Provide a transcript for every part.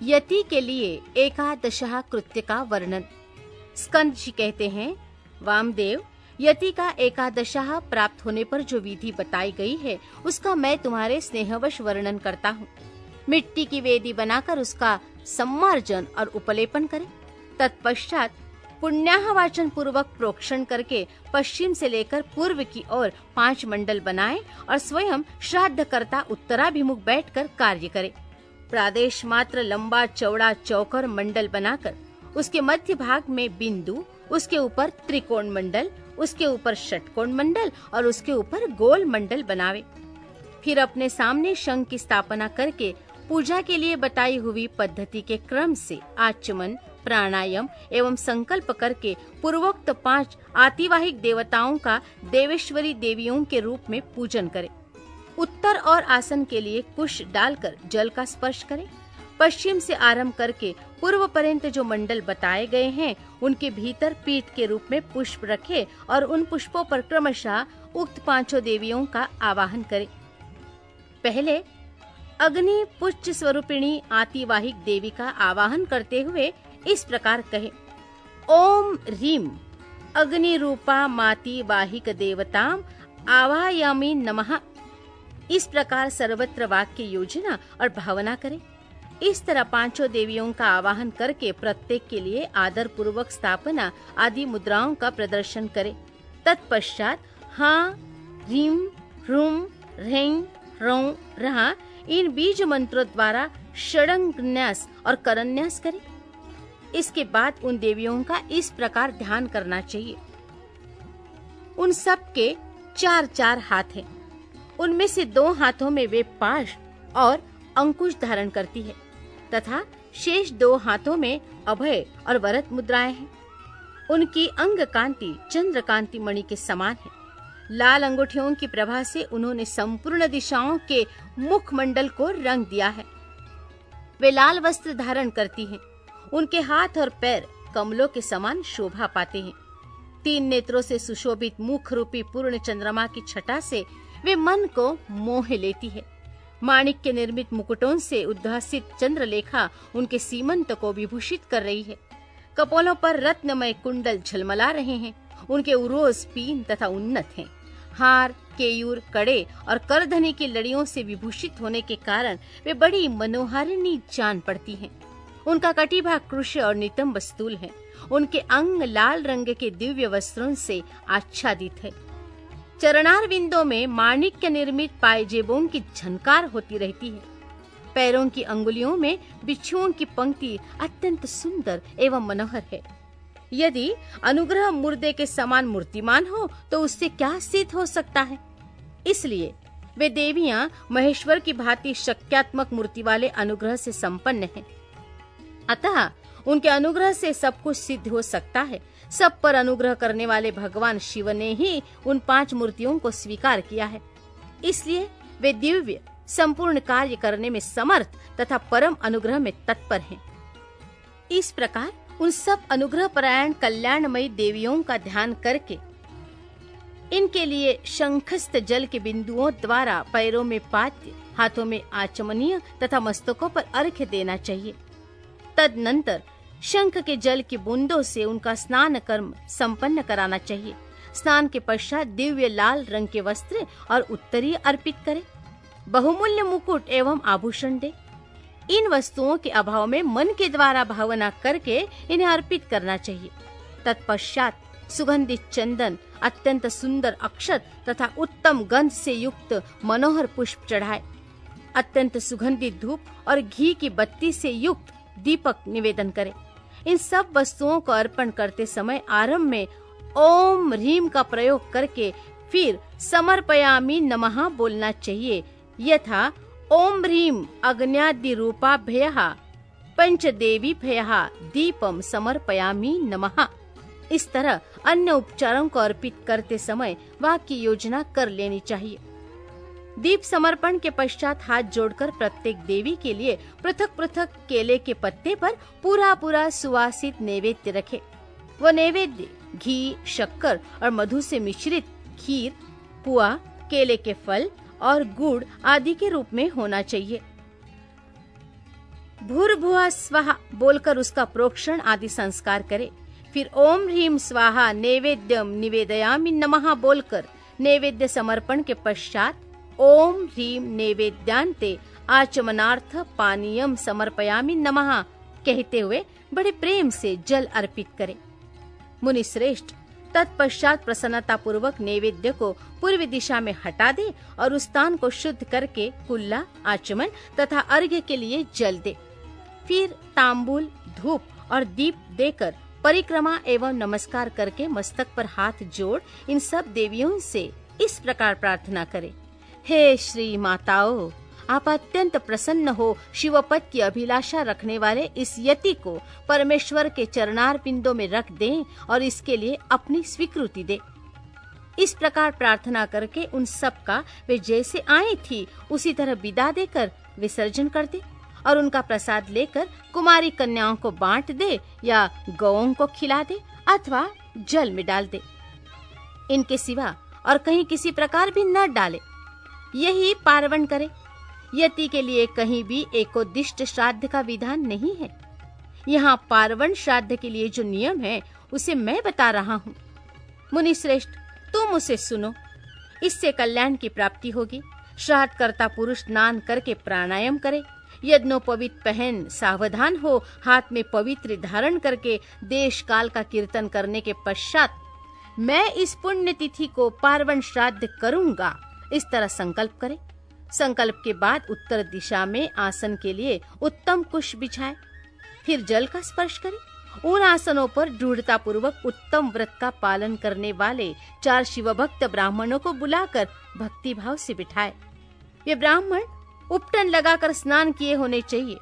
यति के लिए एकादशः कृत्य का वर्णन। स्कंद जी कहते हैं, वामदेव, यति का एकादशः प्राप्त होने पर जो विधि बताई गई है उसका मैं तुम्हारे स्नेहवश वर्णन करता हूँ। मिट्टी की वेदी बनाकर उसका सम्मार्जन और उपलेपन करें। तत्पश्चात पुण्याहवाचन पूर्वक प्रोक्षण करके पश्चिम से लेकर पूर्व की ओर 5 मंडल बनाएं और स्वयं श्राद्धकर्ता उत्तराभिमुख बैठकर कार्य करे। प्रादेश मात्र लंबा चौड़ा चौकर मंडल बनाकर उसके मध्य भाग में बिंदु, उसके ऊपर त्रिकोण मंडल, उसके ऊपर षटकोण मंडल और उसके ऊपर गोल मंडल बनावे। फिर अपने सामने शंख की स्थापना करके पूजा के लिए बताई हुई पद्धति के क्रम से आचमन, प्राणायाम एवं संकल्प करके पूर्वोक्त 5 आतिवाहिक देवताओं का देवेश्वरी देवियों के रूप में पूजन करे। उत्तर और आसन के लिए कुश डालकर जल का स्पर्श करे। पश्चिम से आरंभ करके पूर्व पर्यंत जो मंडल बताए गए हैं उनके भीतर पीठ के रूप में पुष्प रखे और उन पुष्पों पर क्रमशः उक्त 5 देवियों का आवाहन करे। पहले अग्नि पुष्ट स्वरूपिणी आतिवाहिक देवी का आवाहन करते हुए इस प्रकार कहे, ओम ह्रीम अग्नि रूपा माति वाहिक देवताम आवाहयामि नमः। इस प्रकार सर्वत्र वाक्य योजना और भावना करें। इस तरह 5 देवियों का आवाहन करके प्रत्येक के लिए आदर पूर्वक स्थापना आदि मुद्राओं का प्रदर्शन करें। तत्पश्चात हाँ, ह्रीम, ह्रूम, ह्रैं, ह्रौं, रहा इन बीज मंत्रों द्वारा षडंगन्यास और करन्यास करें। इसके बाद उन देवियों का इस प्रकार ध्यान करना चाहिए। उन सब के 4-4 हाथ हैं। उनमें से 2 हाथों में वे पाश और अंकुश धारण करती है तथा शेष 2 हाथों में अभय और वरद मुद्राएं हैं। उनकी अंग कांति चंद्रकांति मणि के समान है। लाल अंगूठियों की प्रभा से उन्होंने संपूर्ण दिशाओं के मुखमंडल को रंग दिया है। वे लाल वस्त्र धारण करती हैं। उनके हाथ और पैर कमलों के समान शोभा पाते हैं। 3 नेत्रों से सुशोभित मुख रूपी पूर्ण चंद्रमा की छटा से वे मन को मोह लेती है। माणिक के निर्मित मुकुटों से उद्भासित चंद्रलेखा उनके सीमंत को विभूषित कर रही है। कपोलों पर रत्नमय कुंडल झलमला रहे हैं। उनके उरोज पीन तथा उन्नत हैं। हार, केयूर, कड़े और करधनी की लड़ियों से विभूषित होने के कारण वे बड़ी मनोहारिणी जान पड़ती हैं। उनका कटिभाग कृश और नितंब स्तूल है। उनके अंग लाल रंग के दिव्य वस्त्रों से आच्छादित है। चरणार बिंदों में माणिक्य निर्मित पायजेबों की झनकार होती रहती है। पैरों की अंगुलियों में बिच्छुओं की पंक्ति अत्यंत सुंदर एवं मनोहर है। यदि अनुग्रह मुर्दे के समान मूर्तिमान हो तो उससे क्या सिद्ध हो सकता है। इसलिए वे देवियां महेश्वर की भांति शक्त्यात्मक मूर्ति वाले अनुग्रह से संपन्न हैं। अतः उनके अनुग्रह से सब कुछ सिद्ध हो सकता है। सब पर अनुग्रह करने वाले भगवान शिव ने ही उन 5 मूर्तियों को स्वीकार किया है। इसलिए वे दिव्य संपूर्ण कार्य करने में समर्थ तथा परम अनुग्रह में तत्पर हैं। इस प्रकार उन सब अनुग्रह परायण कल्याणमयी देवियों का ध्यान करके इनके लिए शंखस्थ जल के बिंदुओं द्वारा पैरों में पाद्य, हाथों में आचमनीय तथा मस्तकों पर अर्घ्य देना चाहिए। तदनंतर शंख के जल की बूंदों से उनका स्नान कर्म संपन्न कराना चाहिए। स्नान के पश्चात दिव्य लाल रंग के वस्त्र और उत्तरीय अर्पित करें। बहुमूल्य मुकुट एवं आभूषण दे। इन वस्तुओं के अभाव में मन के द्वारा भावना करके इन्हें अर्पित करना चाहिए। तत्पश्चात सुगंधित चंदन, अत्यंत सुंदर अक्षत तथा उत्तम गंध से युक्त मनोहर पुष्प चढ़ाए। अत्यंत सुगंधित धूप और घी की बत्ती से युक्त दीपक निवेदन करें। इन सब वस्तुओं को अर्पण करते समय आरंभ में ओम ह्रीम का प्रयोग करके फिर समर्पयामि नमः बोलना चाहिए। यथा ओम ह्रीम अग्न्यादि रूपाभ्यः पंचदेवीभ्यः दीपम समर्पयामि नमः। इस तरह अन्य उपचारों को अर्पित करते समय वाक्य योजना कर लेनी चाहिए। दीप समर्पण के पश्चात हाथ जोड़कर प्रत्येक देवी के लिए पृथक पृथक केले के पत्ते पर पूरा सुवासित नैवेद्य रखे। वो नैवेद्य घी, शक्कर और मधु से मिश्रित खीर, पुआ, केले के फल और गुड़ आदि के रूप में होना चाहिए। भूर्भुवः स्वः बोलकर उसका प्रोक्षण आदि संस्कार करे। फिर ओम ह्रीम स्वाहा नैवेद्यम निवेदयामि नमः बोलकर नैवेद्य समर्पण के पश्चात ओम ह्रीम नैवेद्यांते आचमनार्थ पानीयम समर्पयामि नमः कहते हुए बड़े प्रेम से जल अर्पित करे। मुनि श्रेष्ठ तत्पश्चात प्रसन्नता पूर्वक नैवेद्य को पूर्व दिशा में हटा दे और उस स्थान को शुद्ध करके कुल्ला, आचमन तथा अर्घ्य के लिए जल दे। फिर तांबूल, धूप और दीप देकर परिक्रमा एवं नमस्कार करके मस्तक पर हाथ जोड़ इन सब देवियों से इस प्रकार प्रार्थना करे। हे श्री माताओं, आप अत्यंत प्रसन्न हो शिवपद की अभिलाषा रखने वाले इस यति को परमेश्वर के चरणार पिंडों में रख दें और इसके लिए अपनी स्वीकृति दे। इस प्रकार प्रार्थना करके उन सब का वे जैसे आई थी उसी तरह विदा देकर विसर्जन कर दे और उनका प्रसाद लेकर कुमारी कन्याओं को बांट दे या गौओं को खिला दे अथवा जल में डाल दे। इनके सिवा और कहीं किसी प्रकार भी न डाले। यही पार्वण करे। यति के लिए कहीं भी एकोद्दिष्ट श्राद्ध का विधान नहीं है। यहाँ पार्वण श्राद्ध के लिए जो नियम है उसे मैं बता रहा हूँ। मुनि श्रेष्ठ, तुम उसे सुनो। इससे कल्याण की प्राप्ति होगी। श्राद्ध करता पुरुष स्नान करके प्राणायाम करे, यज्ञोपवीत पहन सावधान हो, हाथ में पवित्र धारण करके देश काल का कीर्तन करने के पश्चात मैं इस पुण्य तिथि को पार्वण श्राद्ध करूंगा, इस तरह संकल्प करे। संकल्प के बाद उत्तर दिशा में आसन के लिए उत्तम कुश बिछाए। फिर जल का स्पर्श करे। उन आसनों पर दृढ़ता पूर्वक उत्तम व्रत का पालन करने वाले 4 शिवभक्त ब्राह्मणों को बुलाकर भक्ति भाव से बिठाए। ये ब्राह्मण उपटन लगाकर स्नान किए होने चाहिए।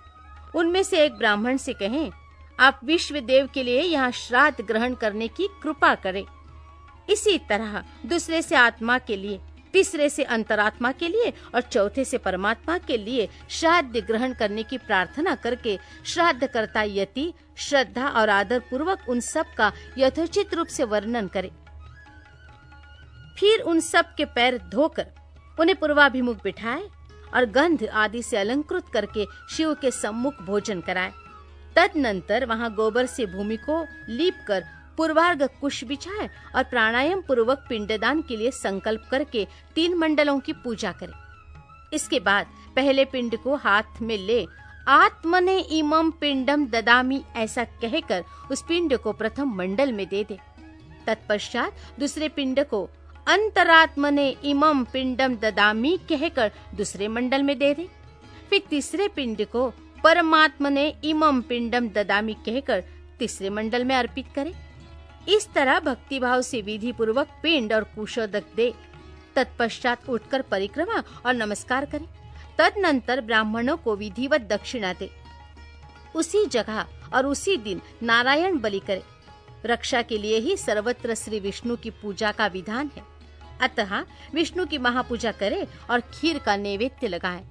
उनमें से एक ब्राह्मण से कहें, आप विश्व देव के लिए यहाँ श्राद्ध ग्रहण करने की कृपा करें। इसी तरह दूसरे से आत्मा के लिए, तीसरे से अंतरात्मा के लिए और चौथे से परमात्मा के लिए श्राद्ध ग्रहण करने की प्रार्थना करके श्राद्ध करता यति श्रद्धा और आदर पूर्वक उन सब का यथोचित रूप से वर्णन करे। फिर उन सब के पैर धोकर उन्हें पूर्वाभिमुख बिठाए और गंध आदि से अलंकृत करके शिव के सम्मुख भोजन कराए। तदनंतर वहां गोबर से भूमि को लीप कर पूर्वार्घ कुश बिछाए और प्राणायाम पूर्वक पिंडदान के लिए संकल्प करके 3 मंडलों की पूजा करे। इसके बाद पहले पिंड को हाथ में ले आत्मने इमं पिंडम ददामि ऐसा कहकर उस पिंड को प्रथम मंडल में दे दे। तत्पश्चात दूसरे पिंड को अंतरात्मने इमं पिंडम ददामि कहकर दूसरे मंडल में दे दे। फिर तीसरे पिंड को परमात्मने इमं पिंडम ददामि कहकर तीसरे मंडल में अर्पित करे। इस तरह भक्ति भाव से विधि पूर्वक पिंड और कुशोदक दे। तत्पश्चात उठकर परिक्रमा और नमस्कार करे। तदनंतर ब्राह्मणों को विधिवत दक्षिणा दे। उसी जगह और उसी दिन नारायण बलि करे। रक्षा के लिए ही सर्वत्र श्री विष्णु की पूजा का विधान है। अतः विष्णु की महापूजा करे और खीर का नैवेद्य लगाए।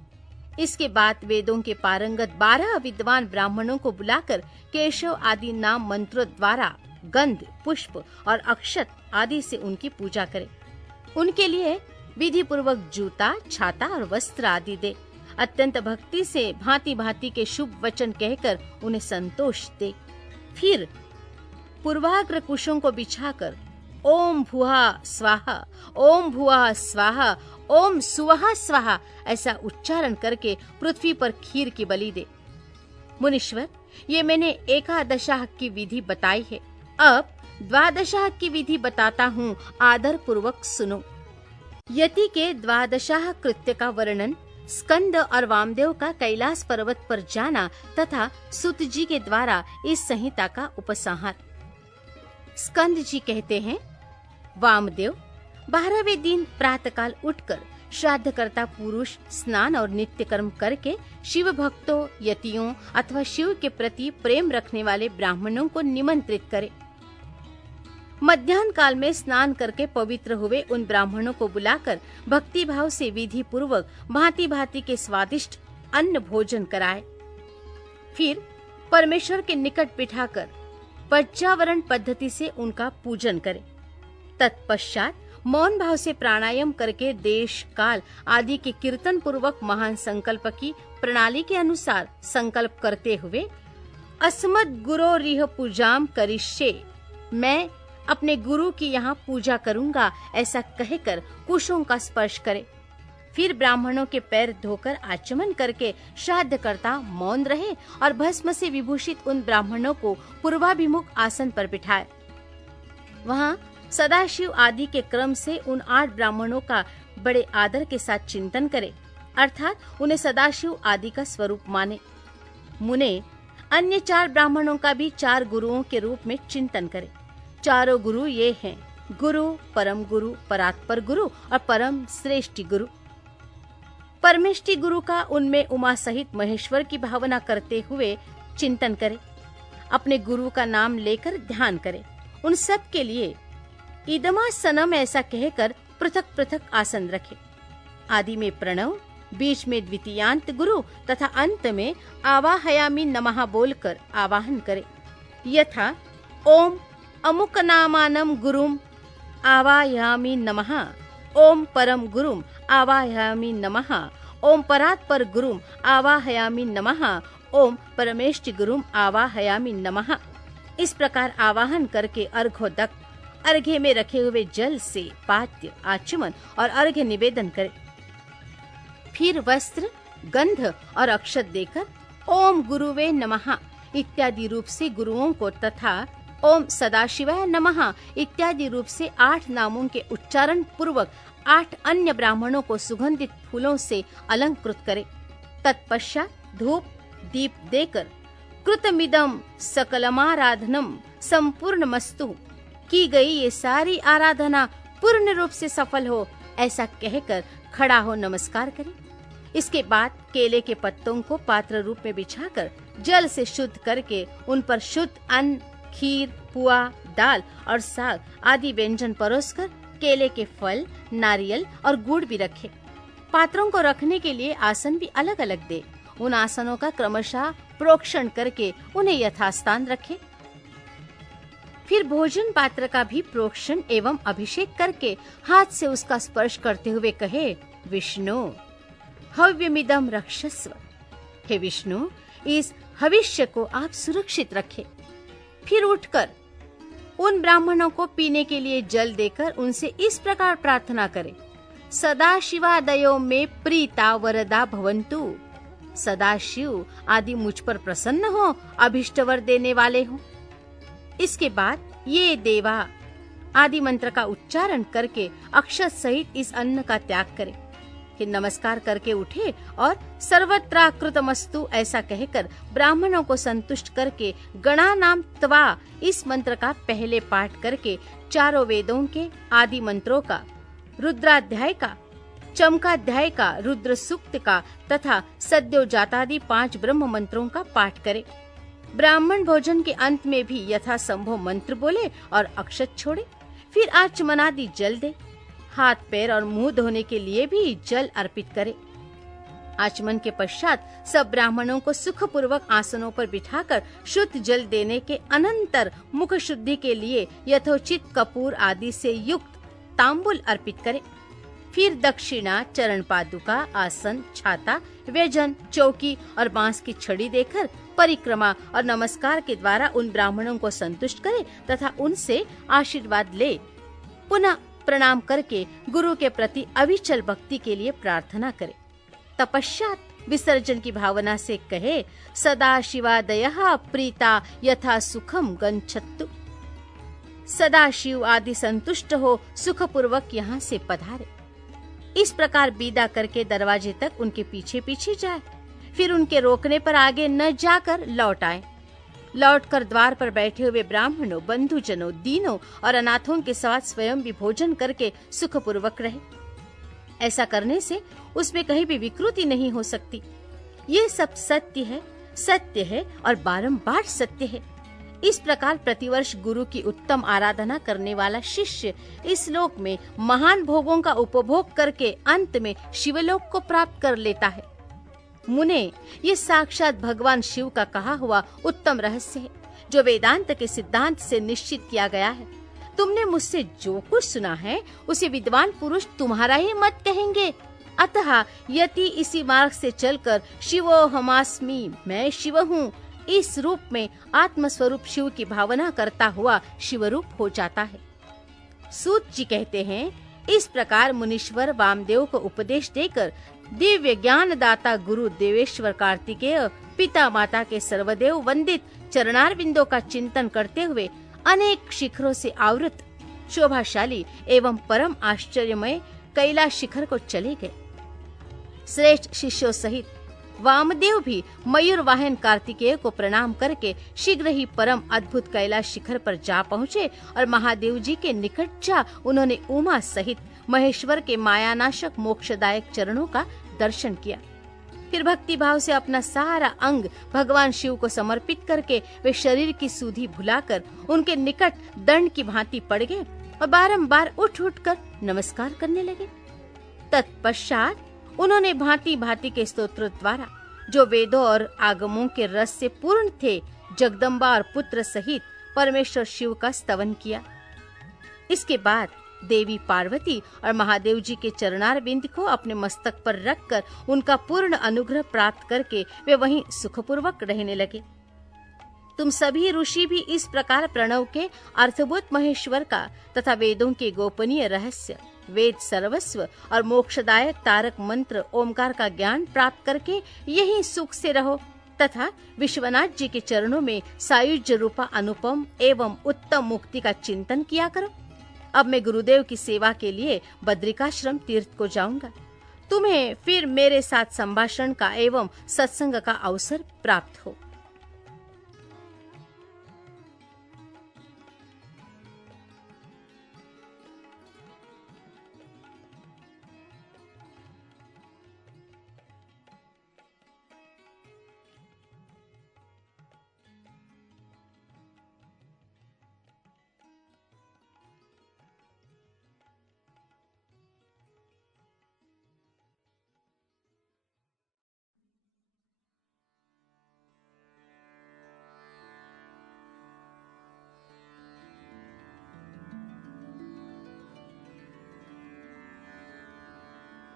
इसके बाद वेदों के पारंगत 12 विद्वान ब्राह्मणों को बुलाकर केशव आदि नाम मंत्रों द्वारा गंध, पुष्प और अक्षत आदि से उनकी पूजा करे। उनके लिए विधि पूर्वक जूता, छाता और वस्त्र आदि दे। अत्यंत भक्ति से भांति भांति के शुभ वचन कहकर उन्हें संतोष दे। फिर पूर्वाग्र कुशों को बिछाकर ओम भुवः स्वाहा, ओम भुवः स्वाहा, ओम सुवः स्वाहा ऐसा उच्चारण करके पृथ्वी पर खीर की बलि दे। मुनीश्वर, ये मैंने एकादशाह की विधि बताई है। अब द्वादशाह की विधि बताता हूँ, आदर पूर्वक सुनो। यति के द्वादशाह कृत्य का वर्णन स्कंद और वामदेव का कैलाश पर्वत पर जाना तथा सुत जी के द्वारा इस संहिता का उपसंहार। स्कंद जी कहते हैं, वामदेव 12वें दिन प्रातःकाल उठकर श्राद्ध करता पुरुष स्नान और नित्य कर्म करके शिव भक्तों, यतियों अथवा शिव के प्रति प्रेम रखने वाले ब्राह्मणों को निमंत्रित करे। मध्याह्न काल में स्नान करके पवित्र हुए उन ब्राह्मणों को बुलाकर भक्ति भाव से विधि पूर्वक भांति भांति के स्वादिष्ट अन्न भोजन कराए। फिर परमेश्वर के निकट बिठाकर पज्जावरण पद्धति से उनका पूजन करे। तत्पश्चात मौन भाव से प्राणायाम करके देश काल आदि के कीर्तन पूर्वक महान संकल्प की प्रणाली के अनुसार संकल्प करते हुए अस्मद् गुरोरिह पूजाम करिष्ये, मैं अपने गुरु की यहाँ पूजा करूंगा, ऐसा कहकर कुशों का स्पर्श करे। फिर ब्राह्मणों के पैर धोकर आचमन करके श्राद्धकर्ता मौन रहे और भस्म से विभूषित उन ब्राह्मणों को पूर्वाभिमुख आसन पर बिठाए। वहाँ सदाशिव आदि के क्रम से उन 8 ब्राह्मणों का बड़े आदर के साथ चिंतन करे, अर्थात उन्हें सदाशिव आदि का स्वरूप माने। मुने अन्य 4 ब्राह्मणों का भी 4 गुरुओं के रूप में चिंतन करे। चारों गुरु ये हैं: गुरु, परम गुरु, परात्पर गुरु और परम श्रेष्ठी गुरु। परमेष्टि गुरु का उनमें उमा सहित महेश्वर की भावना करते हुए चिंतन करे। अपने गुरु का नाम लेकर ध्यान करे। उन सब के लिए इदमासनम ऐसा कहकर पृथक पृथक आसन रखे। आदि में प्रणव, बीच में द्वितीयांत गुरु तथा अंत में आवाहयामि नमः बोलकर आवाहन करे। यथा ओम अमुक नामानम गुरुम आवाहयामि नमः, ओम परम गुरुम आवाहयामि नमः, ओम परात्पर गुरुम आवाहयामि नमः, ओम परमेष्टि गुरुम आवाहयामि नमः। इस प्रकार आवाहन करके अर्घोदक, अर्घ्य में रखे हुए जल से पाद्य, आचमन और अर्घ्य निवेदन करे। फिर वस्त्र, गंध और अक्षत देकर ओम गुरुवे नमः इत्यादि रूप से गुरुओं को तथा ओम सदाशिवाय नमः इत्यादि रूप से 8 नामों के उच्चारण पूर्वक 8 अन्य ब्राह्मणों को सुगंधित फूलों से अलंकृत करे। तत्पश्चात धूप दीप देकर कृतमिदं सकलमाराधनम संपूर्ण मस्तु, की गई ये सारी आराधना पूर्ण रूप से सफल हो, ऐसा कहकर खड़ा हो नमस्कार करे। इसके बाद केले के पत्तों को पात्र रूप में बिछाकर जल से शुद्ध करके उन पर शुद्ध अन्न, खीर, पुआ, दाल और साग आदि व्यंजन परोसकर केले के फल, नारियल और गुड़ भी रखे। पात्रों को रखने के लिए आसन भी अलग अलग दे। उन आसनों का क्रमशः प्रोक्षण करके उन्हें यथास्थान रखे। फिर भोजन पात्र का भी प्रोक्षण एवं अभिषेक करके हाथ से उसका स्पर्श करते हुए कहे, विष्णु हव्यमिदं रक्षस्व। हे विष्णु, इस हविष्य को आप सुरक्षित रखे। फिर उठकर उन ब्राह्मणों को पीने के लिए जल देकर उनसे इस प्रकार प्रार्थना करे, सदा शिवादयो में प्रीता वरदा भवन्तु। सदाशिव आदि मुझ पर प्रसन्न हो, अभिष्ट वर देने वाले हो। इसके बाद ये देवा आदि मंत्र का उच्चारण करके अक्षत सहित इस अन्न का त्याग करे। फिर नमस्कार करके उठे और सर्वत्राकृतमस्तु ऐसा कहकर ब्राह्मणों को संतुष्ट करके गणानाम त्वा इस मंत्र का पहले पाठ करके चारों वेदों के आदि मंत्रों का, रुद्राध्याय का, चमकाध्याय का, रुद्र सूक्त का तथा सद्योजातादि 5 ब्रह्म मंत्रों का पाठ करे। ब्राह्मण भोजन के अंत में भी यथा संभव मंत्र बोले और अक्षत छोड़े। फिर आचमनादि जल दे। हाथ पैर और मुंह धोने के लिए भी जल अर्पित करे। आचमन के पश्चात सब ब्राह्मणों को सुखपूर्वक आसनों पर बिठाकर शुद्ध जल देने के अनंतर मुख शुद्धि के लिए यथोचित कपूर आदि से युक्त तांबुल अर्पित करे। फिर दक्षिणा, चरण पादुका, आसन, छाता, व्यजन, चौकी और बांस की छड़ी देकर परिक्रमा और नमस्कार के द्वारा उन ब्राह्मणों को संतुष्ट करे तथा उनसे आशीर्वाद ले। पुनः प्रणाम करके गुरु के प्रति अविचल भक्ति के लिए प्रार्थना करे। तपश्चात विसर्जन की भावना से कहे, सदा शिवादयः प्रीता यथा सुखम गच्छन्तु। सदा शिव आदि संतुष्ट हो सुखपूर्वक यहाँ से पधारे। इस प्रकार विदा करके दरवाजे तक उनके पीछे पीछे जाए। फिर उनके रोकने पर आगे न जाकर लौट आए। लौटकर द्वार पर बैठे हुए ब्राह्मणों, बंधुजनों, दीनों और अनाथों के साथ स्वयं भी भोजन करके सुखपूर्वक रहे। ऐसा करने से उसमें कहीं भी विकृति नहीं हो सकती। ये सब सत्य है और बारंबार सत्य है। इस प्रकार प्रतिवर्ष गुरु की उत्तम आराधना करने वाला शिष्य इस लोक में महान भोगों का उपभोग करके अंत में शिवलोक को प्राप्त कर लेता है। मुने, ये साक्षात भगवान शिव का कहा हुआ उत्तम रहस्य है, जो वेदांत के सिद्धांत से निश्चित किया गया है। तुमने मुझसे जो कुछ सुना है उसे विद्वान पुरुष तुम्हारा ही मत कहेंगे। अतः यति इसी मार्ग से चलकर शिवो हमास्मि, मैं शिव हूँ, इस रूप में आत्मस्वरूप शिव की भावना करता हुआ शिवरूप हो जाता है। सूत जी कहते हैं, इस प्रकार मुनीश्वर वामदेव को उपदेश देकर दिव्य ज्ञान दाता गुरु देवेश्वर कार्तिकेय पिता माता के सर्वदेव वंदित चरणारविंदों का चिंतन करते हुए अनेक शिखरों से आवृत शोभाशाली एवं परम आश्चर्यमय कैलाश शिखर को चले गए। श्रेष्ठ शिष्यों सहित वामदेव भी मयूर वाहन कार्तिकेय को प्रणाम करके शीघ्र ही परम अद्भुत कैलाश शिखर पर जा पहुँचे और महादेव जी के निकट जा उन्होंने उमा सहित महेश्वर के मायानाशक मोक्षदायक चरणों का दर्शन किया। फिर भक्ति भाव से अपना सारा अंग भगवान शिव को समर्पित करके वे शरीर की सुधि भुलाकर उनके निकट दंड की भांति पड़ गए और बारंबार उठ कर नमस्कार करने लगे। तत्पश्चात उन्होंने भांति भांति के स्तोत्रों द्वारा जो वेदों और आगमों के रस से पूर्ण थे जगदम्बा और पुत्र सहित परमेश्वर शिव का स्तवन किया। इसके बाद देवी पार्वती और महादेव जी के चरणारविंद को अपने मस्तक पर रखकर उनका पूर्ण अनुग्रह प्राप्त करके वे वहीं सुखपूर्वक रहने लगे। तुम सभी ऋषि भी इस प्रकार प्रणव के अर्थभूत महेश्वर का तथा वेदों के गोपनीय रहस्य, वेद सर्वस्व और मोक्षदायक तारक मंत्र ओमकार का ज्ञान प्राप्त करके यही सुख से रहो तथा विश्वनाथ जी के चरणों में सायुज्य रूपा अनुपम एवं उत्तम मुक्ति का चिंतन किया करो। अब मैं गुरुदेव की सेवा के लिए बद्रिकाश्रम तीर्थ को जाऊंगा। तुम्हें फिर मेरे साथ संभाषण का एवं सत्संग का अवसर प्राप्त हो।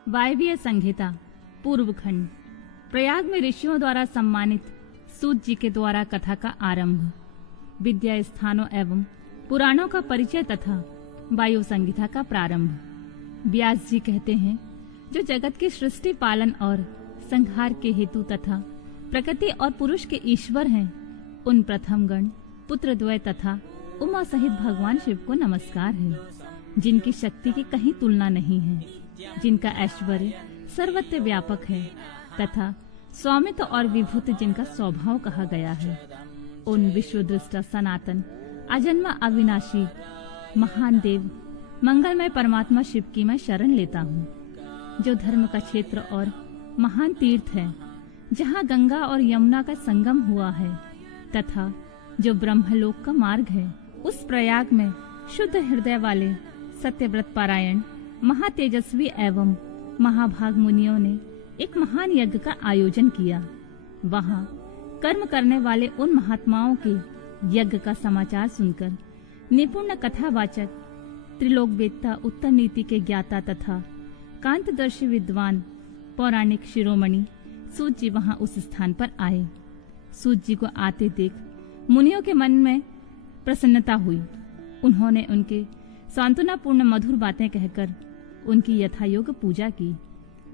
वायवीय संहिता पूर्व खंड। प्रयाग में ऋषियों द्वारा सम्मानित सूत जी के द्वारा कथा का आरंभ, विद्या स्थानों एवं पुराणों का परिचय तथा वायु संहिता का प्रारंभ। व्यास जी कहते हैं, जो जगत की सृष्टि पालन और संहार के हेतु तथा प्रकृति और पुरुष के ईश्वर हैं, उन प्रथम गण पुत्रद्वय तथा उमा सहित भगवान शिव को नमस्कार है, जिनकी शक्ति की कहीं तुलना नहीं है, जिनका ऐश्वर्य सर्वत्र व्यापक है तथा स्वामित्व और विभूति जिनका स्वभाव कहा गया है। उन विश्वदृष्टा सनातन अजन्मा अविनाशी महान देव मंगलमय परमात्मा शिव की मैं शरण लेता हूँ, जो धर्म का क्षेत्र और महान तीर्थ है, जहाँ गंगा और यमुना का संगम हुआ है तथा जो ब्रह्मलोक का मार्ग है। उस प्रयाग में शुद्ध हृदय वाले सत्यव्रत पारायण महातेजस्वी एवं महाभाग मुनियों ने एक महान यज्ञ का आयोजन किया। वहाँ कर्म करने वाले उन महात्माओं के यज्ञ का समाचार सुनकर निपुण कथावाचक, त्रिलोकवेत्ता, उत्तर नीति के ज्ञाता तथा कांतदर्शी विद्वान पौराणिक शिरोमणि सूत जी वहाँ उस स्थान पर आए। सूत जी को आते देख मुनियों के मन में प्रसन्नता हुई। उन्होंने उनके सांत्वनापूर्ण मधुर बातें कहकर उनकी यथायोग्य पूजा की।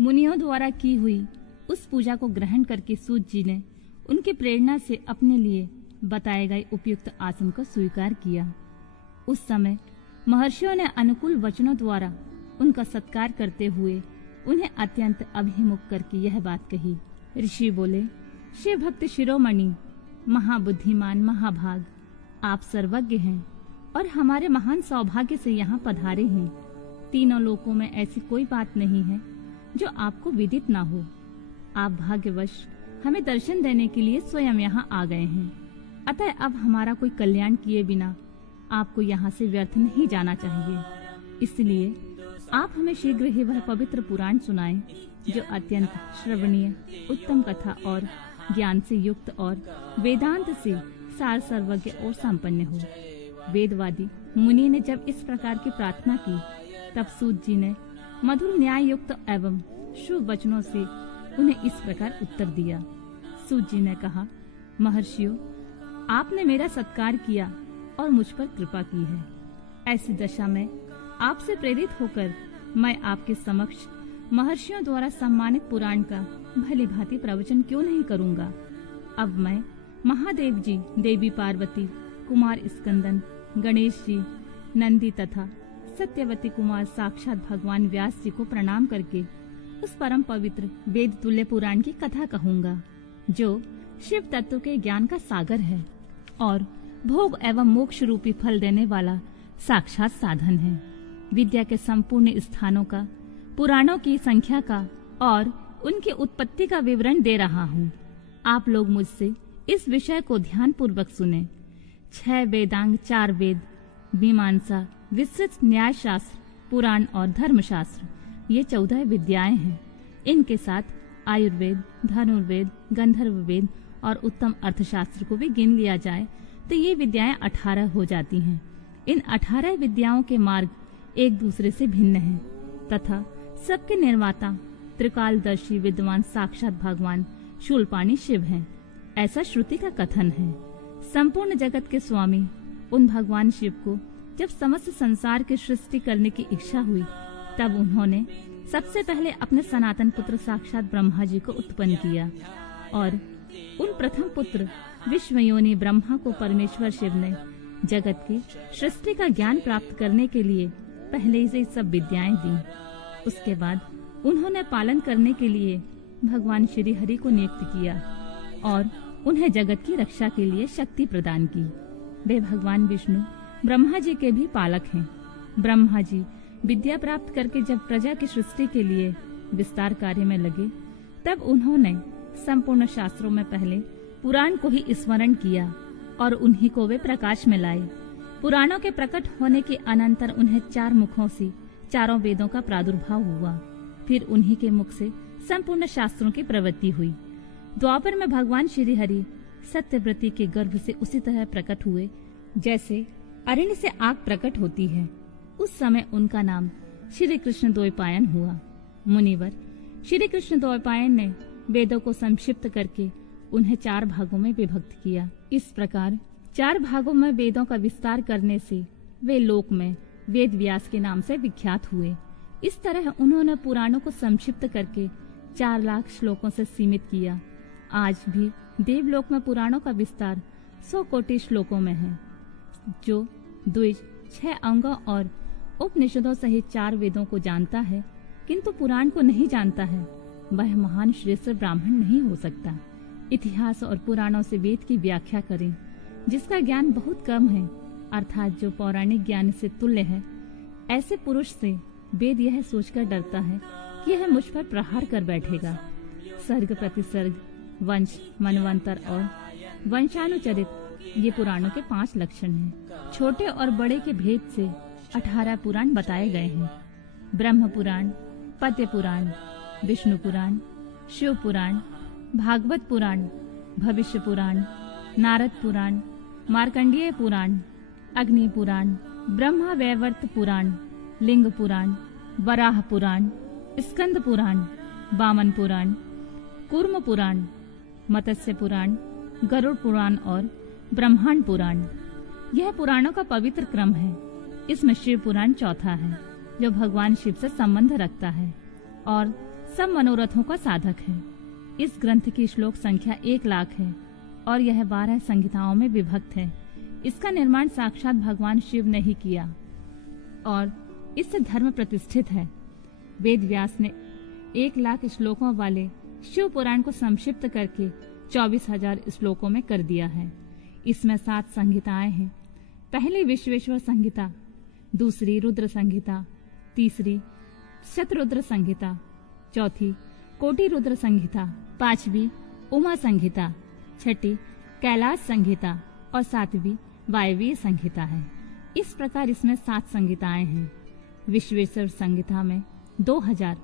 मुनियों द्वारा की हुई उस पूजा को ग्रहण करके सूत जी ने उनकी प्रेरणा से अपने लिए बताए गए उपयुक्त आसन को स्वीकार किया। उस समय महर्षियों ने अनुकूल वचनों द्वारा उनका सत्कार करते हुए उन्हें अत्यंत अभिमुख करके यह बात कही। ऋषि बोले, शिव भक्त शिरोमणि, महाबुद्धिमान महाभाग, आप सर्वज्ञ हैं और हमारे महान सौभाग्य से यहाँ पधारे हैं। तीनों लोकों में ऐसी कोई बात नहीं है जो आपको विदित ना हो। आप भाग्यवश हमें दर्शन देने के लिए स्वयं यहाँ आ गए हैं, अतः अब हमारा कोई कल्याण किए बिना आपको यहाँ से व्यर्थ नहीं जाना चाहिए। इसलिए आप हमें शीघ्र ही वह पवित्र पुराण सुनाएं, जो अत्यंत श्रवणीय, उत्तम कथा और ज्ञान से युक्त और वेदांत से सार सर्वज्ञ और संपन्न हो। वेदवादी मुनि ने जब इस प्रकार की प्रार्थना की, तब सूत जी ने मधुर न्याय युक्त एवं शुभ वचनों से उन्हें इस प्रकार उत्तर दिया। सूत जी ने कहा, महर्षियों, आपने मेरा सत्कार किया और मुझ पर कृपा की है। ऐसी दशा में आपसे प्रेरित होकर मैं आपके समक्ष महर्षियों द्वारा सम्मानित पुराण का भली भांति प्रवचन क्यों नहीं करूंगा। अब मैं महादेव जी, देवी पार्वती, कुमार स्कंदन, गणेश जी, नंदी तथा सत्यवती कुमार साक्षात भगवान व्यास जी को प्रणाम करके उस परम पवित्र वेद तुल्य पुराण की कथा कहूंगा, जो शिव तत्व के ज्ञान का सागर है और भोग एवं मोक्ष रूपी फल देने वाला साक्षात साधन है। विद्या के संपूर्ण स्थानों का, पुराणों की संख्या का और उनकी उत्पत्ति का विवरण दे रहा हूँ। आप लोग मुझसे इस विषय को ध्यान पूर्वक सुने। 6 वेदांग, 4 वेद, मीमांसा, विस्तृत न्याय शास्त्र, पुराण और धर्मशास्त्र, ये 14 विद्याएं हैं। इनके साथ आयुर्वेद, धनुर्वेद, गंधर्व वेद और उत्तम अर्थशास्त्र को भी गिन लिया जाए तो ये विद्याएं 18 हो जाती हैं। इन 18 विद्याओं के मार्ग एक दूसरे से भिन्न हैं तथा सबके निर्माता त्रिकालदर्शी विद्वान साक्षात भगवान शूलपाणी शिव हैं, ऐसा श्रुति का कथन है। संपूर्ण जगत के स्वामी उन भगवान शिव को जब समस्त संसार की सृष्टि करने की इच्छा हुई, तब उन्होंने सबसे पहले अपने सनातन पुत्र साक्षात ब्रह्मा जी को उत्पन्न किया और उन प्रथम पुत्र विश्वयोनि ब्रह्मा को परमेश्वर शिव ने जगत की सृष्टि का ज्ञान प्राप्त करने के लिए पहले से सब विद्याएं दी। उसके बाद उन्होंने पालन करने के लिए भगवान श्री हरि को नियुक्त किया और उन्हें जगत की रक्षा के लिए शक्ति प्रदान की। वे भगवान विष्णु ब्रह्मा जी के भी पालक हैं। ब्रह्मा जी विद्या प्राप्त करके जब प्रजा की सृष्टि के लिए विस्तार कार्य में लगे, तब उन्होंने संपूर्ण शास्त्रों में पहले पुराण को ही स्मरण किया और उन्हीं को वे प्रकाश में लाए। पुराणों के प्रकट होने के अनंतर उन्हें 4 मुखों से चारों वेदों का प्रादुर्भाव हुआ। फिर उन्हीं के मुख से संपूर्ण शास्त्रों की प्रवृत्ति हुई। द्वापर में भगवान श्री हरि सत्यव्रती के गर्भ से उसी तरह प्रकट हुए जैसे अरण्य से आग प्रकट होती है। उस समय उनका नाम श्री कृष्ण द्वैपायन हुआ। मुनिवर श्री कृष्ण द्वैपायन ने वेदों को संक्षिप्त करके उन्हें 4 भागों में विभक्त किया। इस प्रकार 4 भागों में वेदों का विस्तार करने से वे लोक में वेद व्यास के नाम से विख्यात हुए। इस तरह उन्होंने पुराणों को संक्षिप्त करके 4 लाख श्लोकों से सीमित किया। आज भी देवलोक में पुराणों का विस्तार 100 कोटि श्लोकों में है, जो द्विज, 6 अंगों और उपनिषदों सहित 4 वेदों को जानता है, किंतु पुराण को नहीं जानता है, वह महान श्रेष्ठ ब्राह्मण नहीं हो सकता। इतिहास और पुराणों से वेद की व्याख्या करें। जिसका ज्ञान बहुत कम है, अर्थात जो पौराणिक ज्ञान से तुल्य है, ऐसे पुरुष से वेद यह सोचकर डरता है कि यह मुझ पर प्रहार कर बैठेगा। सर्ग प्रतिसर्ग, वंश, मनवंतर और वंशानुचरित ये पुराणों के 5 लक्षण हैं। छोटे और बड़े के भेद से 18 पुराण बताए गए हैं। ब्रह्म पुराण, पद्य पुराण, विष्णु पुराण, शिव पुराण, भागवत पुराण, भविष्य पुराण, नारद पुराण, मार्कंडेय पुराण, अग्नि पुराण, ब्रह्मा वैवर्त पुराण, लिंग पुराण, वराह पुराण, स्कंद पुराण, वामन पुराण, कूर्म पुराण, मत्स्य पुराण, गरुड़ पुराण और ब्रह्मांड पुराण। यह पुराणों का पवित्र क्रम है। इसमें शिव पुराण चौथा है, जो भगवान शिव से संबंध रखता है और सब मनोरथों का साधक है। इस ग्रंथ की श्लोक संख्या 1 लाख है और यह 12 संहिताओं में विभक्त है। इसका निर्माण साक्षात भगवान शिव ने ही किया और इससे धर्म प्रतिष्ठित है। वेद व्यास ने 1 लाख श्लोकों वाले शिव पुराण को संक्षिप्त करके 24,000 श्लोकों में कर दिया है। इसमें 7 संहिताएं हैं। पहली विश्वेश्वर संहिता, दूसरी रुद्र संहिता, तीसरी शतरुद्र संहिता, चौथी कोटि रुद्र संहिता, 5वीं उमा संहिता, 6ठी कैलाश संहिता और 7वीं वायवीय संहिता है। इस प्रकार इसमें 7 संहिताएं हैं। विश्वेश्वर संहिता में 2000,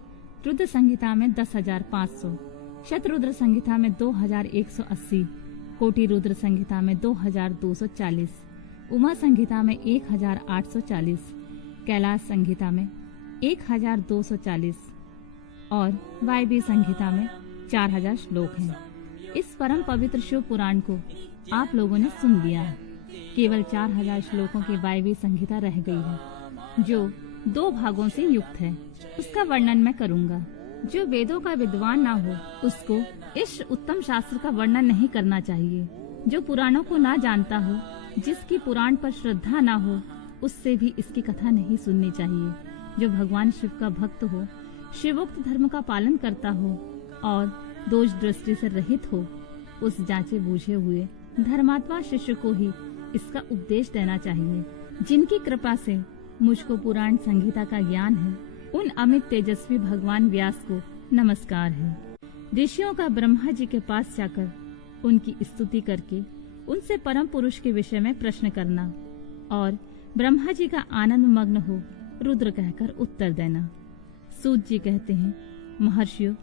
रुद्र संहिता में 10,500, शतरुद्र संहिता में 2,180, कोटि रुद्र संहिता में 2,240, उमा संहिता में 1,840, कैलाश संहिता में 1,240, और वायव्य संहिता में 4000 श्लोक हैं। इस परम पवित्र शिव पुराण को आप लोगों ने सुन लिया है। केवल 4000 श्लोकों की वायव्य संहिता रह गई है, जो 2 भागों से युक्त है। उसका वर्णन मैं करूंगा। जो वेदों का विद्वान ना हो, उसको इस उत्तम शास्त्र का वर्णन नहीं करना चाहिए। जो पुराणों को ना जानता हो, जिसकी पुराण पर श्रद्धा ना हो, उससे भी इसकी कथा नहीं सुननी चाहिए। जो भगवान शिव का भक्त हो, शिवोक्त धर्म का पालन करता हो और दोष दृष्टि से रहित हो, उस जांचे बूझे हुए धर्मात्मा शिष्य को ही इसका उपदेश देना चाहिए। जिनकी कृपा से मुझको पुराण संहिता का ज्ञान है, उन अमित तेजस्वी भगवान व्यास को नमस्कार है। ऋषियों का ब्रह्मा जी के पास जाकर उनकी स्तुति करके उनसे परम पुरुष के विषय में प्रश्न करना और ब्रह्मा जी का आनंद मग्न हो रुद्र कहकर उत्तर देना। सूत जी कहते हैं, महर्षियों,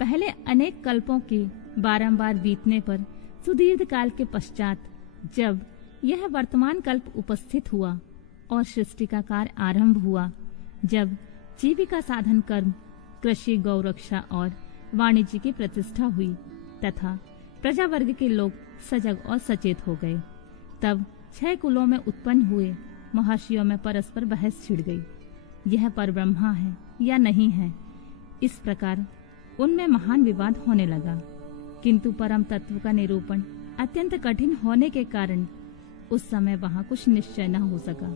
पहले अनेक कल्पों के बारंबार बीतने पर सुदीर्घ काल के पश्चात जब यह वर्तमान कल्प उपस्थित हुआ और सृष्टि का कार्य आरंभ हुआ, जब जीविका साधन कर्म, कृषि, गौरक्षा और वाणिज्य की प्रतिष्ठा हुई तथा प्रजा वर्ग के लोग सजग और सचेत हो गए, तब 6 कुलों में उत्पन्न हुए महर्षियों में परस्पर बहस छिड़ गई। यह परब्रह्मा है या नहीं है, इस प्रकार उनमें महान विवाद होने लगा। किंतु परम तत्व का निरूपण अत्यंत कठिन होने के कारण उस समय वहां कुछ निश्चय न हो सका।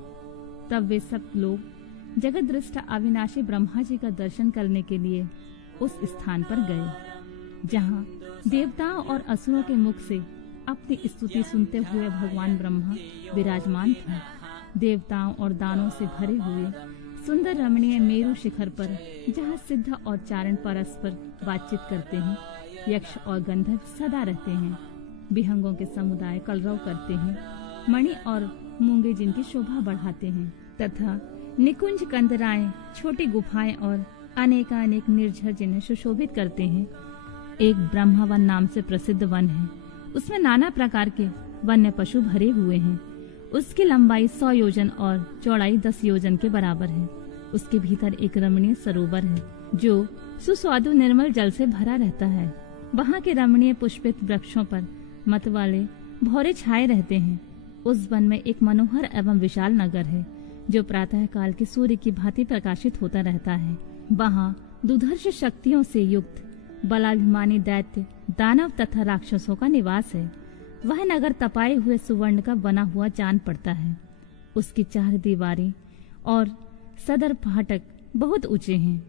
तब वे सब लोग जगत दृष्टा अविनाशी ब्रह्मा जी का दर्शन करने के लिए उस स्थान पर गए, जहां देवताओं और असुरों के मुख से अपनी स्तुति सुनते हुए भगवान ब्रह्मा विराजमान थे। देवताओं और दानों से भरे हुए सुंदर रमणीय मेरु शिखर पर, जहाँ सिद्ध और चारण परस्पर बातचीत करते हैं, यक्ष और गंधर्व सदा रहते हैं, विहंगों के समुदाय कलरव करते हैं, मणि और मूंगे जिनकी शोभा बढ़ाते हैं, तथा निकुंज कंदराएं, छोटी गुफाएं और अनेकानेक निर्झर जिन्हें सुशोभित करते हैं। एक ब्रह्मवन नाम से प्रसिद्ध वन है, उसमें नाना प्रकार के वन्य पशु भरे हुए हैं। उसकी लंबाई 100 योजन और चौड़ाई 10 योजन के बराबर है। उसके भीतर एक रमणीय सरोवर है, जो सुस्वादु निर्मल जल से भरा रहता है। वहाँ के रमणीय पुष्पित वृक्षों पर मत वाले भौरे छाए रहते हैं। उस वन में एक मनोहर एवं विशाल नगर है, जो प्रातः काल के सूर्य की भांति प्रकाशित होता रहता है। वहाँ दुर्धर्ष शक्तियों से युक्त बलाभिमानी दैत्य, दानव तथा राक्षसों का निवास है। वह नगर तपाए हुए सुवर्ण का बना हुआ जान पड़ता है। उसकी 4 दीवारें और सदर फाटक बहुत ऊंचे हैं।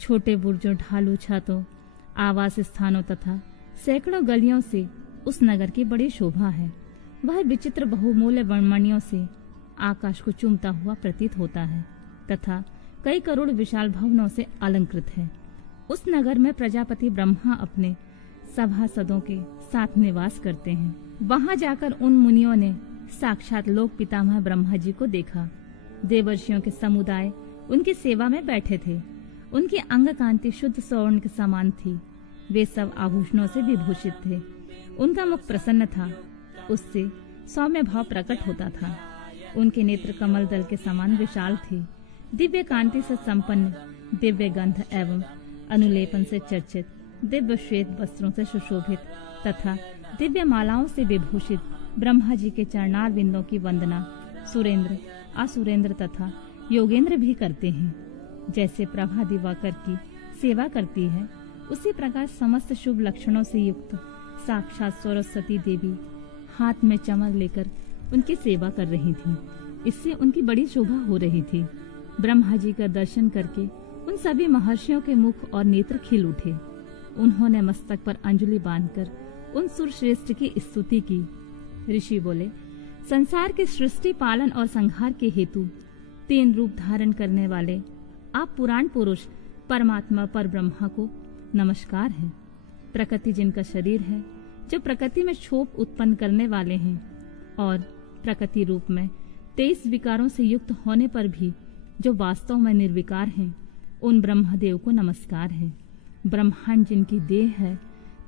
छोटे बुर्जों, ढालू छतों, आवास स्थानों तथा सैकड़ों गलियों से उस नगर की बड़ी शोभा है। वह विचित्र बहुमूल्य वर्णमणियों से आकाश को चूमता हुआ प्रतीत होता है तथा कई करोड़ विशाल भवनों से अलंकृत है। उस नगर में प्रजापति ब्रह्मा अपने सभासदों के साथ निवास करते हैं। वहां जाकर उन मुनियों ने साक्षात लोक पितामह ब्रह्मा जी को देखा। देवर्षियों के समुदाय उनकी सेवा में बैठे थे। उनकी अंग कांति शुद्ध स्वर्ण के समान थी। वे सब आभूषणों से विभूषित थे। उनका मुख प्रसन्न था, उससे सौम्य भाव प्रकट होता था। उनके नेत्र कमल दल के समान विशाल थे। दिव्य कांति से संपन्न, दिव्य गंध एवं अनुलेपन से चर्चित, दिव्य श्वेत वस्त्रों से सुशोभित तथा दिव्य मालाओं से विभूषित ब्रह्मा जी के चरणार बिंदों की वंदना सुरेंद्र, असुरेंद्र तथा योगेंद्र भी करते हैं। जैसे प्रभा दिवाकर की सेवा करती है, उसी प्रकार समस्त शुभ लक्षणों से युक्त साक्षात सरस्वती देवी हाथ में चमर लेकर उनकी सेवा कर रही थी। इससे उनकी बड़ी शोभा हो रही थी। ब्रह्मा जी का दर्शन करके उन सभी महर्षियों के मुख और नेत्र खिल उठे। उन्होंने मस्तक पर अंजलि बांधकर उन सुरश्रेष्ठ की स्तुति की। ऋषि बोले, संसार के सृष्टि, पालन और संहार के हेतु 3 रूप धारण करने वाले आप पुराण पुरुष परमात्मा पर ब्रह्मा को नमस्कार है। प्रकृति जिनका शरीर है, जो प्रकृति में क्षोभ उत्पन्न करने वाले हैं, और प्रकृति रूप में 23 विकारों से युक्त होने पर भी जो वास्तव में निर्विकार हैं, उन ब्रह्मदेव को नमस्कार है। ब्रह्मांड जिनकी देह है,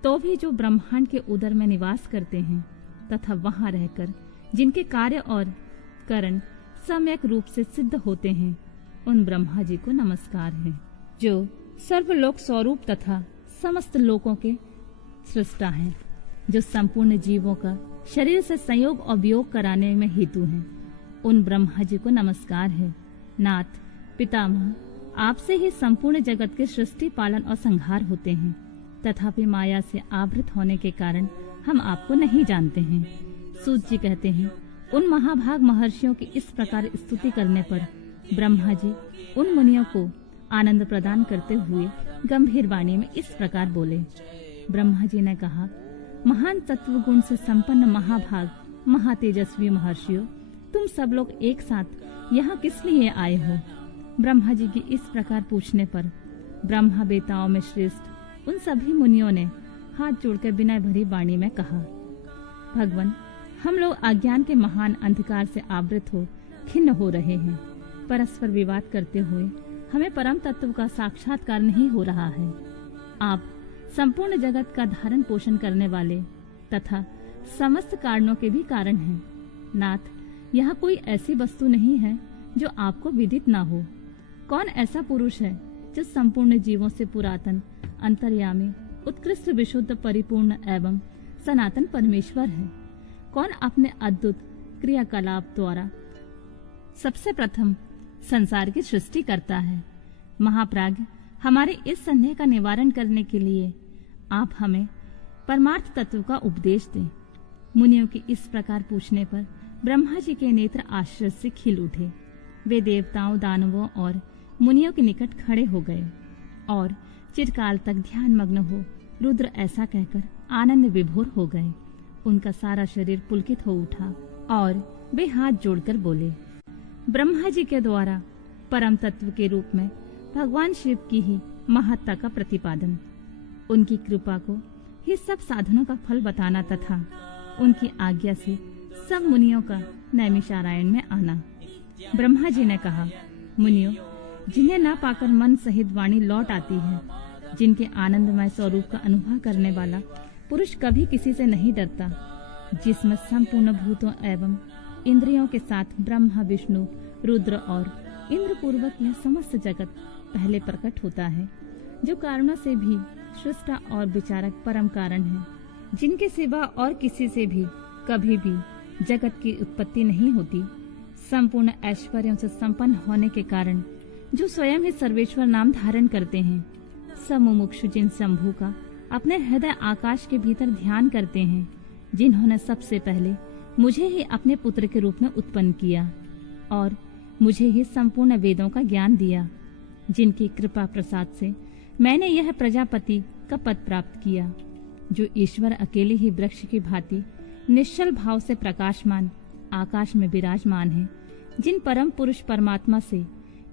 तो भी जो ब्रह्मांड के उदर में निवास करते हैं तथा वहां रहकर जिनके कार्य और करण सम्यक रूप से सिद्ध होते हैं, उन ब्रह्मा जी को नमस्कार है। जो सर्वलोक स्वरूप तथा समस्त लोकों के सृष्टा हैं, जो संपूर्ण जीवों का शरीर से संयोग और वियोग कराने में हेतु हैं। उन ब्रह्मा जी को नमस्कार है। नाथ, पितामह, आपसे ही संपूर्ण जगत के सृष्टि, पालन और संहार होते हैं। तथापि माया से आवृत होने के कारण हम आपको नहीं जानते हैं। सूत जी कहते हैं, उन महाभाग महर्षियों की इस प्रकार स्तुति करने पर ब्रह्मा जी उन मुनियों को आनंद प्रदान करते हुए गंभीर वाणी में इस प्रकार बोले। ब्रह्मा जी ने कहा, महान तत्व गुण से संपन्न महाभाग महातेजस्वी महर्षियों, तुम सब लोग एक साथ यहाँ किस लिए आए हो? ब्रह्मा जी की इस प्रकार पूछने पर ब्रह्मा बेताओं में श्रेष्ठ उन सभी मुनियों ने हाथ जोड़कर विनय भरी वाणी में कहा, भगवान, हम लोग अज्ञान के महान अंधकार से आवृत हो खिन्न हो रहे हैं। परस्पर विवाद करते हुए हमें परम तत्व का साक्षात्कार नहीं हो रहा है। आप संपूर्ण जगत का धारण पोषण करने वाले तथा समस्त कारणों के भी कारण हैं। नाथ, यहाँ कोई ऐसी वस्तु नहीं है जो आपको विदित ना हो। कौन ऐसा पुरुष है जो संपूर्ण जीवों से पुरातन, अंतर्यामी, उत्कृष्ट, विशुद्ध, परिपूर्ण एवं सनातन परमेश्वर है? कौन अपने अद्भुत क्रियाकलाप द्वारा सबसे प्रथम संसार की सृष्टि करता है? महाप्राज्ञ, हमारे इस संदेह का निवारण करने के लिए आप हमें परमार्थ तत्व का उपदेश दें। मुनियों के इस प्रकार पूछने पर ब्रह्मा जी के नेत्र आश्चर्य से खिल उठे। वे देवताओं, दानवों और मुनियों के निकट खड़े हो गए और चिरकाल तक ध्यान मग्न हो रुद्र ऐसा कहकर आनंद विभोर हो गए। उनका सारा शरीर पुलकित हो उठा और वे हाथ जोड़कर बोले, ब्रह्मा जी के द्वारा परम तत्व के रूप में भगवान शिव की ही महत्ता का प्रतिपादन, उनकी कृपा को ही सब साधनों का फल बताना तथा उनकी आज्ञा से सब मुनियों का नैमिषारण्य में आना। ब्रह्मा जी ने कहा, मुनियों, जिन्हें न पाकर मन सहित वाणी लौट आती है, जिनके आनंदमय स्वरूप का अनुभव करने वाला पुरुष कभी किसी से नहीं डरता, जिसमें संपूर्ण भूतों एवं इंद्रियों के साथ ब्रह्मा, विष्णु, रुद्र और इंद्र पूर्वक यह समस्त जगत पहले प्रकट होता है, जो कारणों से भी सृष्टा और विचारक परम कारण है, जिनके सिवा और किसी से भी कभी भी जगत की उत्पत्ति नहीं होती, संपूर्ण ऐश्वर्यों से संपन्न होने के कारण जो स्वयं ही सर्वेश्वर नाम धारण करते हैं, सब मुमुक्षु जिन शंभु का अपने हृदय आकाश के भीतर ध्यान करते हैं, जिन्होंने सबसे पहले मुझे ही अपने पुत्र के रूप में उत्पन्न किया और मुझे ही संपूर्ण वेदों का ज्ञान दिया, जिनकी कृपा प्रसाद से मैंने यह प्रजापति का पद प्राप्त किया, जो ईश्वर अकेले ही वृक्ष की भांति निश्चल भाव से प्रकाशमान आकाश में विराजमान है, जिन परम पुरुष परमात्मा से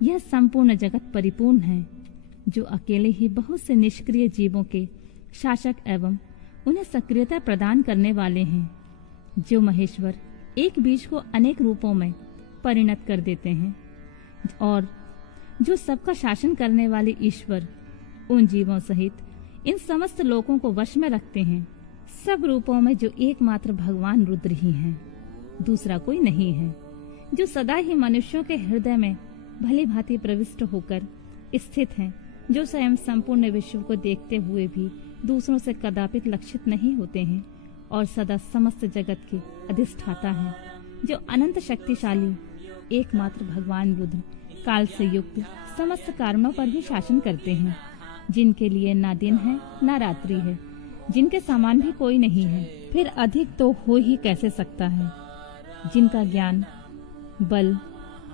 यह संपूर्ण जगत परिपूर्ण है, जो अकेले ही बहुत से निष्क्रिय जीवों के शासक एवं उन्हें सक्रियता प्रदान करने वाले हैं, जो महेश्वर एक बीज को अनेक रूपों में परिणत कर देते हैं और जो सबका शासन करने वाले ईश्वर उन जीवों सहित इन समस्त लोकों को वश में रखते हैं। सब रूपों में जो एकमात्र भगवान रुद्र ही हैं, दूसरा कोई नहीं है, जो सदा ही मनुष्यों के हृदय में भली भांति प्रविष्ट होकर स्थित हैं, जो स्वयं संपूर्ण विश्व को देखते हुए भी दूसरों से कदापि लक्षित नहीं होते हैं और सदा समस्त जगत के अधिष्ठाता है, जो अनंत शक्तिशाली एकमात्र भगवान रुद्र काल से युक्त समस्त कारणों पर भी शासन करते हैं, जिनके लिए ना दिन है ना रात्रि है, जिनके समान भी कोई नहीं है, फिर अधिक तो हो ही कैसे सकता है, जिनका ज्ञान, बल,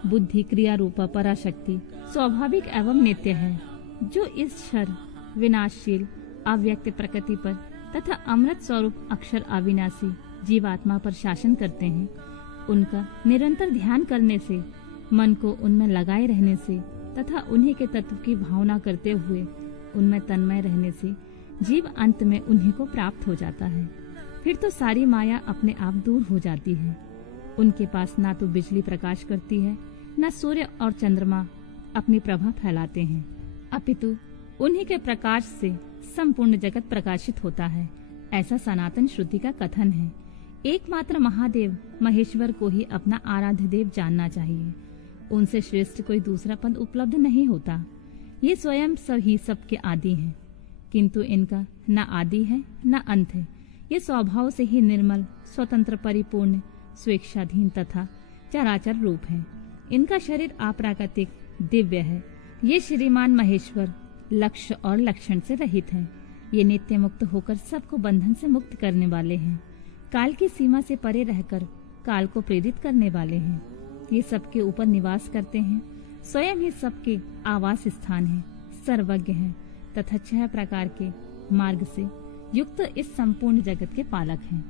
बुद्धि, क्रिया रूपा पराशक्ति स्वाभाविक एवं नित्य है, जो इस क्षर विनाशशील अव्यक्त प्रकृति पर तथा अमृत स्वरूप अक्षर अविनाशी जीवात्मा पर शासन करते हैं। उनका निरंतर ध्यान करने से, मन को उनमें लगाए रहने से तथा उन्हीं के तत्व की भावना करते हुए उनमें तन्मय रहने से जीव अंत में उन्हीं को प्राप्त हो जाता है। फिर तो सारी माया अपने आप दूर हो जाती है। उनके पास ना तो बिजली प्रकाश करती है, न सूर्य और चंद्रमा अपनी प्रभा फैलाते हैं, अपितु उन्हीं के प्रकाश से संपूर्ण जगत प्रकाशित होता है। ऐसा सनातन श्रुति का कथन है। एकमात्र महादेव महेश्वर को ही अपना आराध्य देव जानना चाहिए। उनसे श्रेष्ठ कोई दूसरा पद उपलब्ध नहीं होता। ये स्वयं सही सबके आदि हैं, किंतु इनका न आदि है न अंत है। ये स्वभाव से ही निर्मल, स्वतंत्र, परिपूर्ण, स्वेच्छाधीन तथा चराचर रूप है। इनका शरीर अप्राकृतिक, दिव्य है। ये श्रीमान महेश्वर लक्ष्य और लक्षण से रहित हैं। ये नित्य मुक्त होकर सबको बंधन से मुक्त करने वाले हैं। काल की सीमा से परे रहकर काल को प्रेरित करने वाले हैं। ये सबके ऊपर निवास करते हैं, स्वयं ही सबके आवास स्थान है, सर्वज्ञ है तथा 6 प्रकार के मार्ग से युक्त इस संपूर्ण जगत के पालक हैं।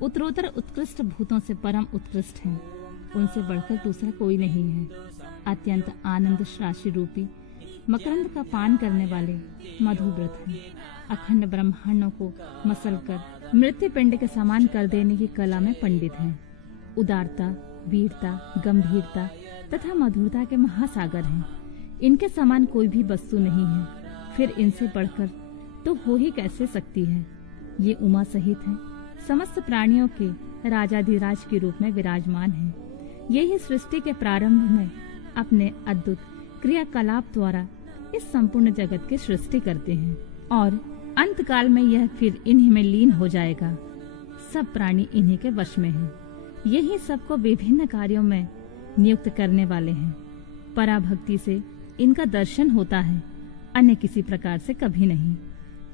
उत्तरोत्तर उत्कृष्ट भूतों से परम उत्कृष्ट हैं। उनसे बढ़कर दूसरा कोई नहीं है। अत्यंत आनंद राशि रूपी मकरंद का पान करने वाले मधुव्रत हैं। अखंड ब्रह्मांडों को मसलकर मृत्यु पिंड के समान कर देने की कला में पंडित हैं। उदारता, वीरता, गंभीरता तथा मधुरता के महासागर हैं। इनके समान कोई भी वस्तु नहीं है, फिर इनसे बढ़कर तो हो ही कैसे सकती है। ये उमा सहित है, समस्त प्राणियों के राजाधिराज के रूप में विराजमान है। यही सृष्टि के प्रारंभ में अपने अद्भुत क्रियाकलाप द्वारा इस संपूर्ण जगत की सृष्टि करते हैं और अंत काल में यह फिर इन्हीं में लीन हो जाएगा। सब प्राणी इन्हीं के वश में हैं। यही सबको विभिन्न कार्यों में नियुक्त करने वाले हैं। पराभक्ति से इनका दर्शन होता है, अन्य किसी प्रकार से कभी नहीं।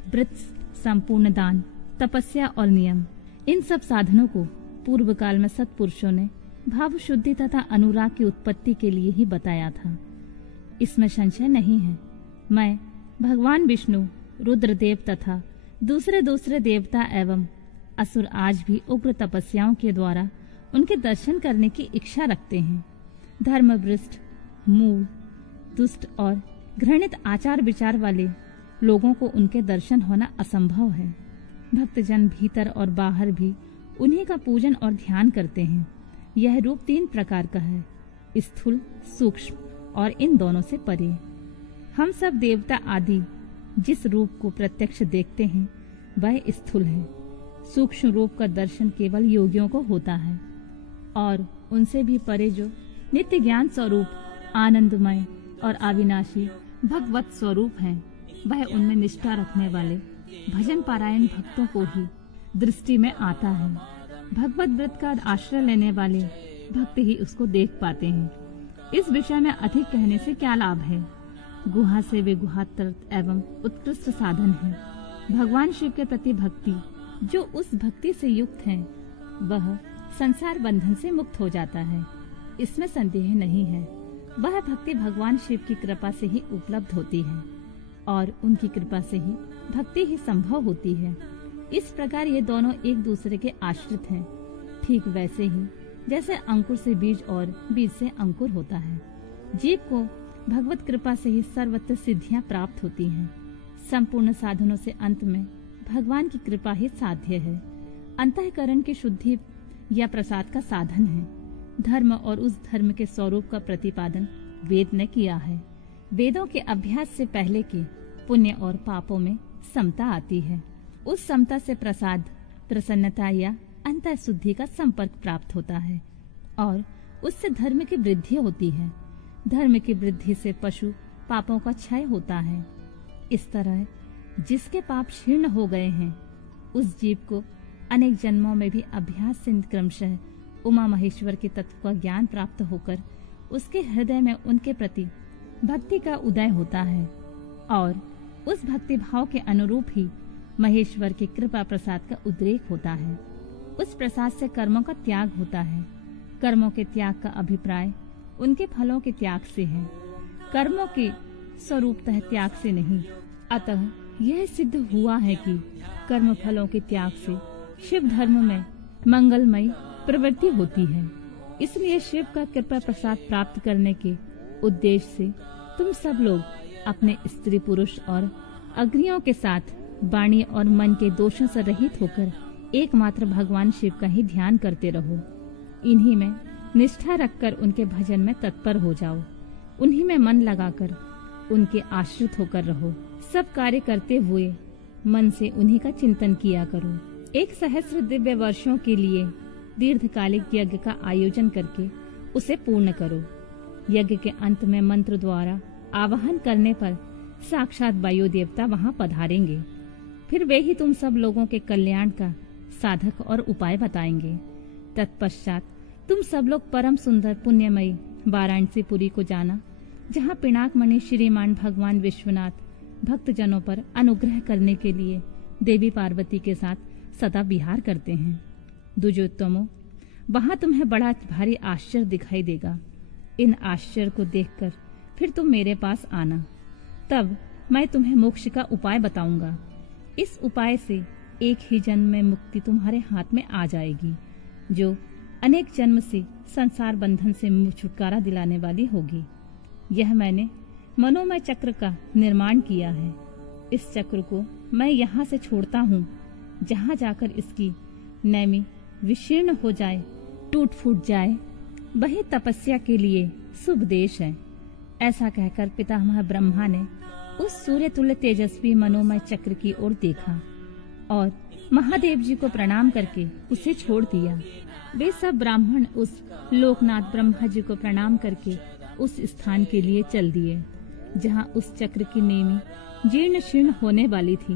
व्रत, संपूर्ण दान, तपस्या और नियम, इन सब साधनों को पूर्व काल में सत्पुरुषों ने भाव शुद्धि तथा अनुराग की उत्पत्ति के लिए ही बताया था। इसमें संशय नहीं है। मैं भगवान विष्णु, रुद्रदेव तथा दूसरे देवता एवं असुर आज भी उग्र तपस्याओं के द्वारा उनके दर्शन करने की इच्छा रखते हैं। धर्मभ्रष्ट, मूढ़, दुष्ट और घृणित आचार विचार वाले लोगों को उनके दर्शन होना असंभव है। भक्तजन भीतर और बाहर भी उन्हीं का पूजन और ध्यान करते हैं। यह रूप 3 प्रकार का है, स्थूल, सूक्ष्म और इन दोनों से परे। हम सब देवता आदि जिस रूप को प्रत्यक्ष देखते हैं वह स्थूल है। सूक्ष्म रूप का दर्शन केवल योगियों को होता है और उनसे भी परे जो नित्य ज्ञान स्वरूप, आनंदमय और अविनाशी भगवत स्वरूप है, वह उनमें निष्ठा रखने वाले भजन पारायण भक्तों को ही दृष्टि में आता है। भगवत व्रत का आश्रय लेने वाले भक्त ही उसको देख पाते हैं। इस विषय में अधिक कहने से क्या लाभ है। गुहा से वे गुहातर एवं उत्कृष्ट साधन है। भगवान शिव के प्रति भक्ति, जो उस भक्ति से युक्त है, वह संसार बंधन से मुक्त हो जाता है, इसमें संदेह नहीं है। वह भक्ति भगवान शिव की कृपा से ही उपलब्ध होती है और उनकी कृपा से ही भक्ति ही संभव होती है। इस प्रकार ये दोनों एक दूसरे के आश्रित हैं। ठीक वैसे ही जैसे अंकुर से बीज और बीज से अंकुर होता है। जीव को भगवत कृपा से ही सर्वत्र सिद्धियां प्राप्त होती हैं। संपूर्ण साधनों से अंत में भगवान की कृपा ही साध्य है। अंतःकरण की शुद्धि या प्रसाद का साधन है। धर्म और उस धर्म के स्वरूप का प्रतिपादन वेद ने किया है। वेदों के अभ्यास से पहले के पुण्य और पापों में समता आती है। उस समता से प्रसाद, प्रसन्नता या अंतः शुद्धि का संपर्क प्राप्त होता है और उससे धर्म की वृद्धि होती है। धर्म की वृद्धि से पशु पापों का क्षय होता है। इस तरह जिसके पाप क्षीर्ण हो गए हैं, उस जीव को अनेक जन्मों में भी अभ्यास से क्रमशः उमा महेश्वर के तत्व का ज्ञान प्राप्त होकर उसके हृदय में उनके प्रति भक्ति का उदय होता है और उस भक्ति भाव के अनुरूप ही महेश्वर के कृपा प्रसाद का उद्रेक होता है। उस प्रसाद से कर्मों का त्याग होता है। कर्मों के त्याग का अभिप्राय उनके फलों के त्याग से है, कर्मों के स्वरूपतः त्याग से नहीं। अतः यह सिद्ध हुआ है कि कर्म फलों के त्याग से शिव धर्म में मंगलमय प्रवृत्ति होती है। इसलिए शिव का कृपा प्रसाद प्राप्त करने के उद्देश्य से तुम सब लोग अपने स्त्री पुरुष और अग्नियों के साथ वाणी और मन के दोषों से रहित होकर एकमात्र भगवान शिव का ही ध्यान करते रहो। इन्हीं में निष्ठा रखकर उनके भजन में तत्पर हो जाओ। उन्हीं में मन लगाकर उनके आश्रित होकर रहो। सब कार्य करते हुए मन से उन्हीं का चिंतन किया करो। 1,000 दिव्य वर्षों के लिए दीर्घकालिक यज्ञ का आयोजन करके उसे पूर्ण करो। यज्ञ के अंत में मंत्र द्वारा आवाहन करने पर साक्षात वायु देवता वहां पधारेंगे। फिर वे ही तुम सब लोगों के कल्याण का साधक और उपाय बताएंगे। तत्पश्चात तुम सब लोग परम सुंदर पुण्यमयी वाराणसीपुरी को जाना, जहाँ पिनाक मणि श्रीमान भगवान विश्वनाथ भक्तजनों पर अनुग्रह करने के लिए देवी पार्वती के साथ सदा विहार करते हैं। द्विजोत्तमों, वहां तुम्हें बड़ा भारी आश्चर्य दिखाई देगा। इन आश्चर्य को देखकर फिर तुम मेरे पास आना, तब मैं तुम्हें मोक्ष का उपाय बताऊंगा। इस उपाय से एक ही जन्म में मुक्ति तुम्हारे हाथ में आ जाएगी, जो अनेक जन्म से संसार बंधन से छुटकारा दिलाने वाली होगी। यह मैंने मनोमय चक्र का निर्माण किया है। इस चक्र को मैं यहाँ से छोड़ता हूँ, जहाँ जाकर इसकी नैमी विशीर्ण हो जाए, टूट फूट जाए, वही तपस्या के लिए शुभ देश है। ऐसा कहकर पितामह ब्रह्मा ने उस सूर्य तुल्य तेजस्वी मनोमय चक्र की ओर देखा और महादेव जी को प्रणाम करके उसे छोड़ दिया। वे सब ब्राह्मण उस लोकनाथ ब्रह्मा जी को प्रणाम करके उस स्थान के लिए चल दिए, जहाँ उस चक्र की नेमी जीर्ण शीर्ण होने वाली थी।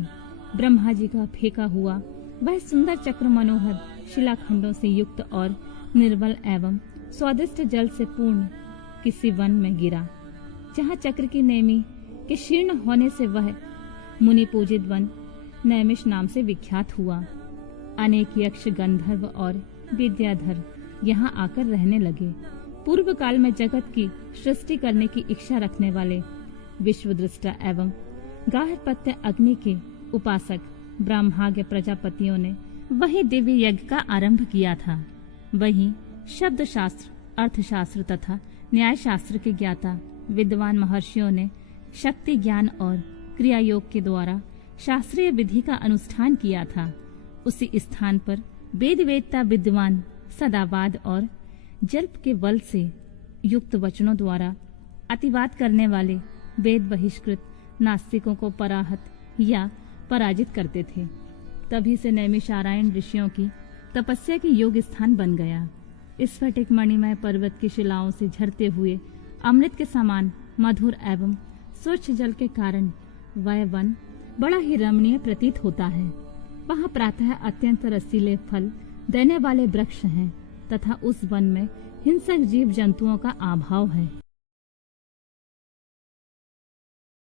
ब्रह्मा जी का फेंका हुआ वह सुंदर चक्र मनोहर शिलाखंडों से युक्त और निर्मल एवं स्वादिष्ट जल से पूर्ण किसी वन में गिरा, जहाँ चक्र की नेमी के शीर्ण होने से वह मुनि पूजित वन नैमिष नाम से विख्यात हुआ। अनेक यक्ष, गंधर्व और विद्याधर यहाँ आकर रहने लगे। पूर्व काल में जगत की सृष्टि करने की इच्छा रखने वाले विश्वदृष्टा एवं गार्हपत्य अग्नि के उपासक ब्रह्माज्ञ प्रजापतियों ने वही दिव्य यज्ञ का आरंभ किया था। वहीं शब्द शास्त्र, अर्थशास्त्र तथा न्याय शास्त्र के ज्ञाता विद्वान महर्षियों ने शक्ति ज्ञान और क्रिया योग के द्वारा शास्त्रीय विधि का अनुष्ठान किया था। उसी स्थान पर वेद वेदता विद्वान सदावाद और जल्प के बल से युक्त वचनों द्वारा अतिवाद करने वाले वेद बहिष्कृत नास्तिकों को पराहत या पराजित करते थे। तभी से नैमिषारण्य ऋषियों की तपस्या की योग स्थान बन गया। इस स्फटिक मणिमय पर्वत की शिलाओं से झरते हुए अमृत के समान मधुर एवं स्वच्छ जल के कारण वह वन बड़ा ही रमणीय प्रतीत होता है। वहाँ प्रातः अत्यंत रसीले फल देने वाले वृक्ष हैं तथा उस वन में हिंसक जीव जंतुओं का अभाव है।